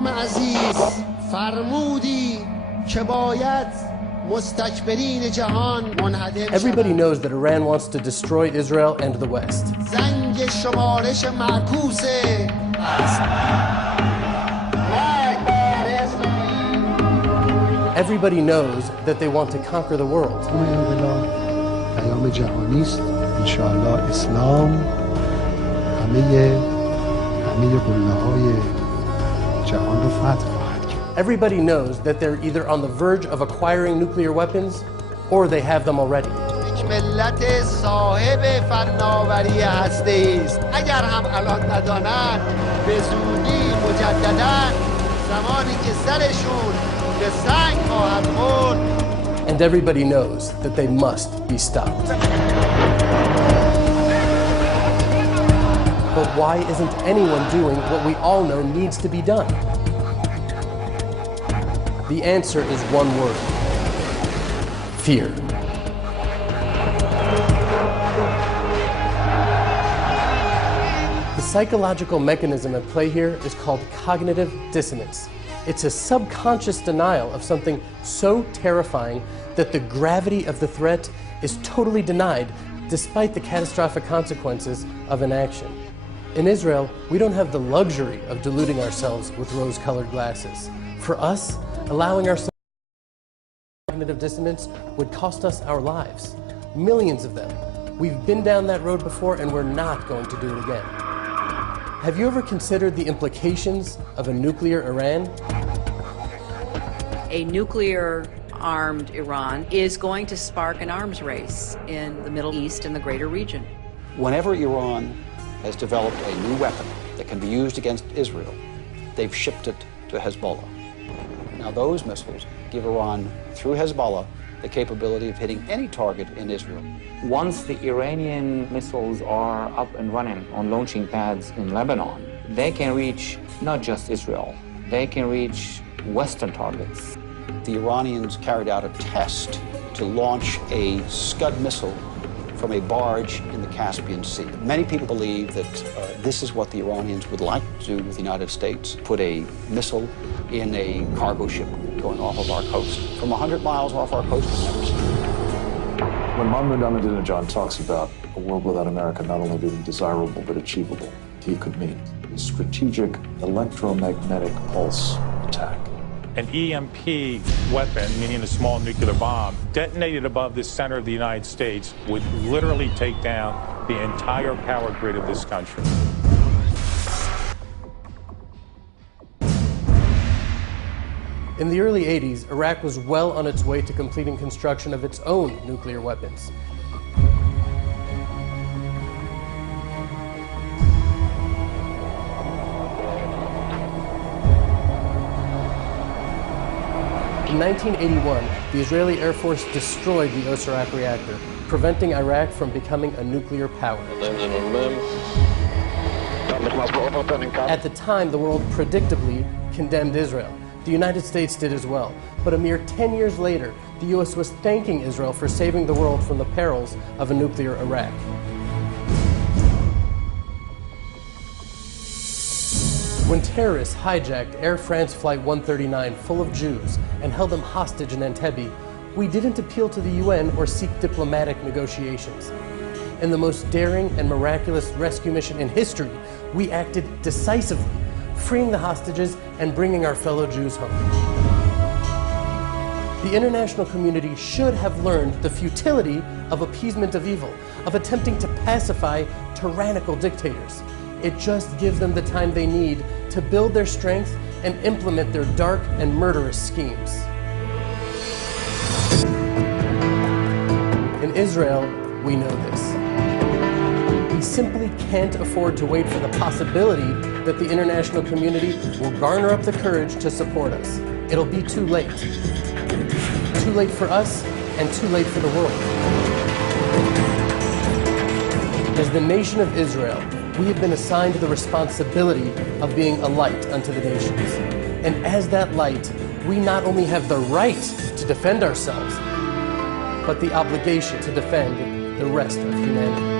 امام عزیز فرمودی که باید مستکبرین جهان منهدم شوند. Everybody knows that Iran wants to destroy Israel and the West. زنگ شمارش معکوس است. Everybody knows that they want to conquer the world. انقلاب پیام جهانی است. ان شاء الله اسلام همه قله‌های جهان رو فتح خواهد کرد. Everybody knows that they're either on the verge of acquiring nuclear weapons or they have them already. یک ملت صاحب فناوری هسته است. اگر هم الان ندانند به زودی مجدداً زمانی که سرشون به سنگ خواهد خورد. And everybody knows that they must be stopped. But why isn't anyone doing what we all know needs to be done? The answer is one word: fear. The psychological mechanism at play here is called cognitive dissonance. It's a subconscious denial of something so terrifying that the gravity of the threat is totally denied despite the catastrophic consequences of inaction. In Israel, we don't have the luxury of deluding ourselves with rose-colored glasses. For us, allowing ourselves cognitive dissonance would cost us our lives. Millions of them. We've been down that road before and we're not going to do it again. Have you ever considered the implications of a nuclear Iran? A nuclear-armed Iran is going to spark an arms race in the Middle East and the greater region. Whenever Iran has developed a new weapon that can be used against Israel, they've shipped it to Hezbollah. Now those missiles give Iran, through Hezbollah, the capability of hitting any target in Israel. Once the Iranian missiles are up and running on launching pads in Lebanon, they can reach not just Israel, they can reach Western targets. The Iranians carried out a test to launch a Scud missile from a barge in the Caspian Sea. Many people believe that this is what the Iranians would like to do with the United States, put a missile in a cargo ship going off of our coast. From 100 miles off our coast, we've never seen it. When Mahmoud Ahmadinejad talks about a world without America not only being desirable but achievable, he could mean a strategic electromagnetic pulse attack. An EMP weapon, meaning a small nuclear bomb, detonated above the center of the United States would literally take down the entire power grid of this country. In the early 80s, Iraq was well on its way to completing construction of its own nuclear weapons. In 1981, the Israeli Air Force destroyed the Osirak reactor, preventing Iraq from becoming a nuclear power. At the time, the world predictably condemned Israel. The United States did as well. But a mere 10 years later, the U.S. was thanking Israel for saving the world from the perils of a nuclear Iraq. When terrorists hijacked Air France Flight 139 full of Jews and held them hostage in Entebbe, we didn't appeal to the UN or seek diplomatic negotiations. In the most daring and miraculous rescue mission in history, we acted decisively, freeing the hostages and bringing our fellow Jews home. The international community should have learned the futility of appeasement of evil, of attempting to pacify tyrannical dictators. It just gives them the time they need to build their strength and implement their dark and murderous schemes. In Israel, we know this. We simply can't afford to wait for the possibility that the international community will garner up the courage to support us. It'll be too late. Too late for us and too late for the world. As the nation of Israel, we have been assigned the responsibility of being a light unto the nations. And as that light, we not only have the right to defend ourselves, but the obligation to defend the rest of humanity.